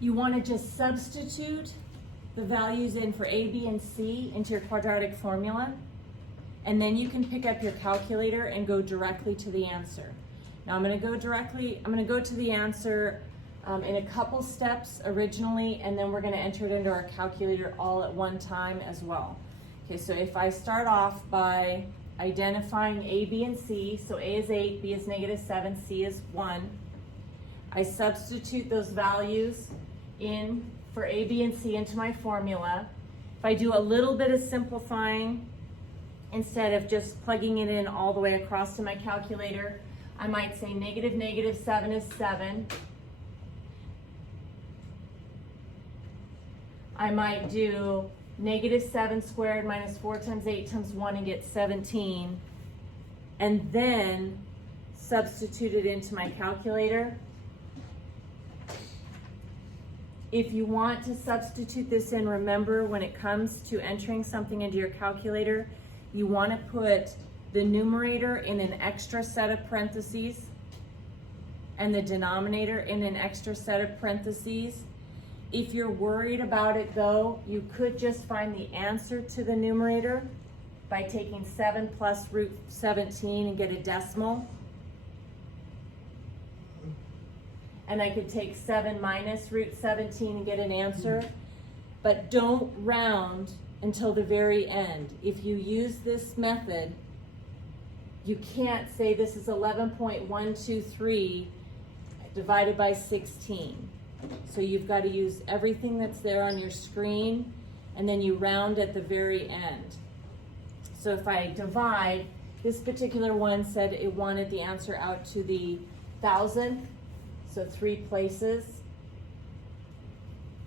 You want to just substitute the values in for A, B, and C into your quadratic formula, and then you can pick up your calculator and go directly to the answer. Now I'm going to go to the answer in a couple steps originally, and then we're going to enter it into our calculator all at one time as well. Okay, so if I start off by identifying A, B, and C, so A is 8, B is -7, C is 1. I substitute those values in for A, B, and C into my formula. If I do a little bit of simplifying, instead of just plugging it in all the way across to my calculator, I might say -7 is 7. I might do -7 squared minus 4 times 8 times 1 and get 17, and then substitute it into my calculator. If you want to substitute this in, remember when it comes to entering something into your calculator, you want to put the numerator in an extra set of parentheses and the denominator in an extra set of parentheses. If you're worried about it though, you could just find the answer to the numerator by taking 7 plus root 17 and get a decimal. And I could take 7 minus root 17 and get an answer. But don't round until the very end. If you use this method, you can't say this is 11.123 divided by 16. So you've got to use everything that's there on your screen, and then you round at the very end. So if I divide, this particular one said it wanted the answer out to the thousandth, so 3 places.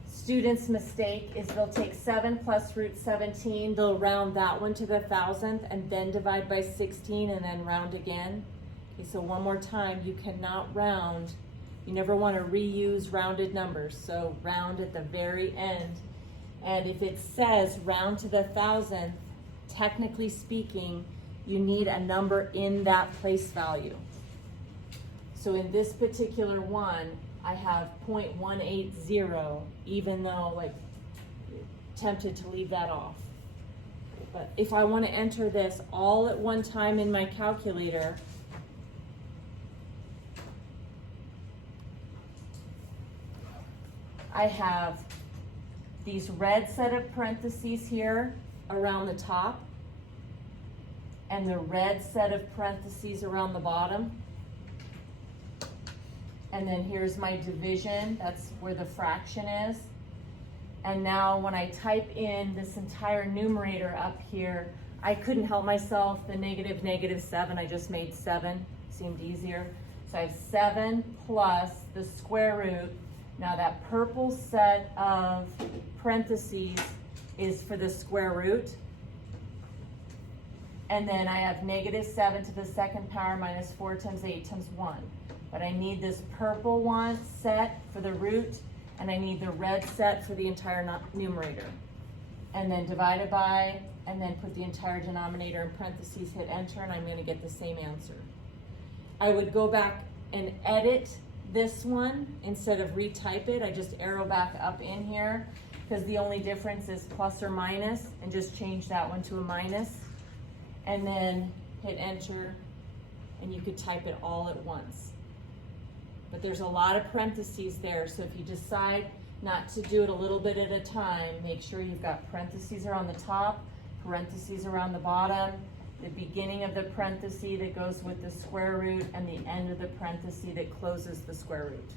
Students' mistake is they'll take 7 plus root 17, they'll round that one to the thousandth and then divide by 16 and then round again. Okay, so one more time, you cannot round. You never want to reuse rounded numbers, so round at the very end. And if it says round to the thousandth, technically speaking, you need a number in that place value. So in this particular one, I have 0.180, even though like tempted to leave that off. But if I want to enter this all at one time in my calculator, I have these red set of parentheses here around the top and the red set of parentheses around the bottom. And then here's my division, that's where the fraction is. And now when I type in this entire numerator up here, I couldn't help myself, the -7, I just made 7, seemed easier. So I have 7 plus the square root. Now that purple set of parentheses is for the square root. And then I have -7 to the second power minus 4 times 8 times 1. But I need this purple one set for the root, and I need the red set for the entire numerator. And then divide it by, and then put the entire denominator in parentheses, hit enter, and I'm going to get the same answer. I would go back and edit this one instead of retype it. I just arrow back up in here because the only difference is plus or minus, and just change that one to a minus. And then hit enter, and you could type it all at once. But there's a lot of parentheses there, so if you decide not to do it a little bit at a time, make sure you've got parentheses around the top, parentheses around the bottom, the beginning of the parenthesis that goes with the square root, and the end of the parenthesis that closes the square root.